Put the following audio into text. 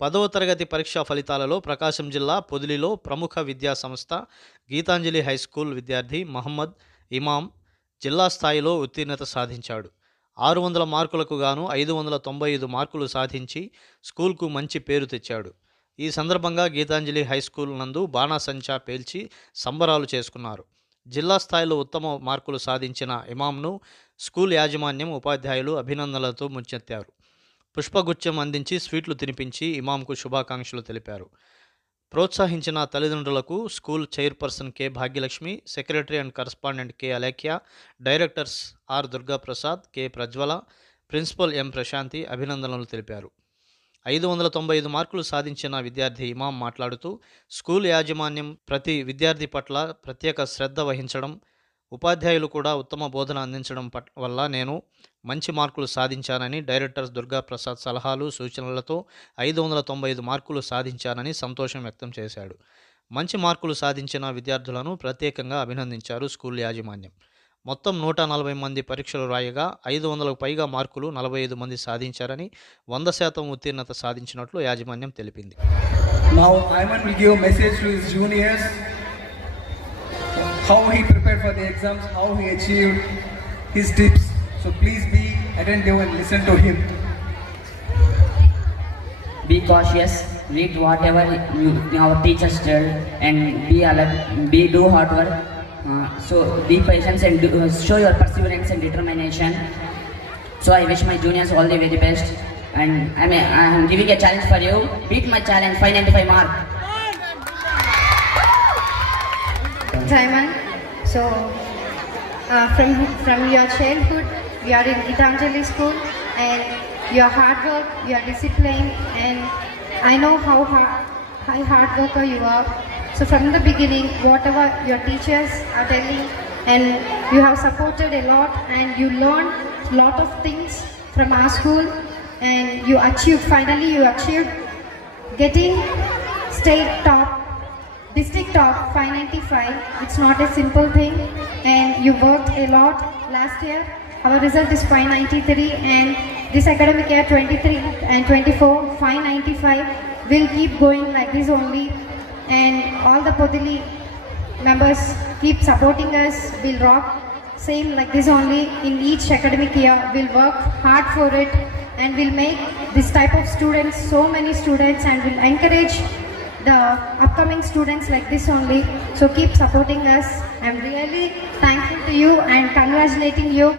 పదవ తరగతి పరీక్షా ఫలితాలలో ప్రకాశం జిల్లా పొదిలిలో ప్రముఖ విద్యా సంస్థ గీతాంజలి హైస్కూల్ విద్యార్థి మహమ్మద్ ఇమాం జిల్లా స్థాయిలో ఉత్తీర్ణత సాధించాడు. ఆరు వందల మార్కులకు గాను ఐదు వందల తొంభై ఐదు మార్కులు సాధించి స్కూల్కు మంచి పేరు తెచ్చాడు. ఈ సందర్భంగా గీతాంజలి హైస్కూల్ నందు బాణాసంచా పేల్చి సంబరాలు చేసుకున్నారు. జిల్లా స్థాయిలో ఉత్తమ మార్కులు సాధించిన ఇమాంను స్కూల్ యాజమాన్యం ఉపాధ్యాయులు అభినందనలతో ముంచెత్తారు పుష్పగుచ్చం అందించి స్వీట్లు తినిపించి ఇమాంకు శుభాకాంక్షలు తెలిపారు. ప్రోత్సహించిన తల్లిదండ్రులకు school chairperson K Bhagyalakshmi secretary and correspondent K Alekhya directors R Durgaprasad K Prajwala principal M Prashanti అభినందనలు తెలిపారు. ఐదు వందల తొంభై ఐదు మార్కులు సాధించిన విద్యార్థి ఇమాం మాట్లాడుతూ స్కూల్ యాజమాన్యం ప్రతి విద్యార్థి పట్ల ప్రత్యేక శ్రద్ధ వహించడం ఉపాధ్యాయులు కూడా ఉత్తమ బోధన అందించడం పట్ వల్ల నేను మంచి మార్కులు సాధించానని డైరెక్టర్ దుర్గా ప్రసాద్ సలహాలు సూచనలతో ఐదు వందల తొంభై ఐదు మార్కులు సాధించానని సంతోషం వ్యక్తం చేశాడు. మంచి మార్కులు సాధించిన విద్యార్థులను ప్రత్యేకంగా అభినందించారు స్కూల్ యాజమాన్యం. మొత్తం నూట నలభై మంది పరీక్షలు రాయగా ఐదు వందలకు పైగా మార్కులు నలభై ఐదు మంది సాధించారని వంద శాతం ఉత్తీర్ణత సాధించినట్లు యాజమాన్యం తెలిపింది. Now give message to his juniors. How he prepared for the exams, how he achieved his tips. So please be attentive and listen to him. be cautious read whatever you, our teachers tell and be alert be do hard work uh, so be patient and do, uh, show your perseverance and determination so i wish my juniors all the very best and i mean i am giving a challenge for you beat my challenge 595 mark Simon. So, uh, from from your childhood, you are in Gitanjali school, and your hard work, your discipline, and I know how hard, how hard worker you are. So, from the beginning, whatever your teachers are telling, and you have supported a lot, and you learned a lot of things from our school, and you achieved. Finally, you achieved getting state top District top 595. It's not a simple thing, and you worked a lot last year. Our result is 593, and this academic year 23 and 24 595 will keep going like this only. And all the Podili members keep supporting us. We'll rock same like this only in each academic year. We'll work hard for it, and we'll make this type of students so many students, and we'll encourage the upcoming students like this only. So keep supporting us. I'm really thankful to you and congratulating you.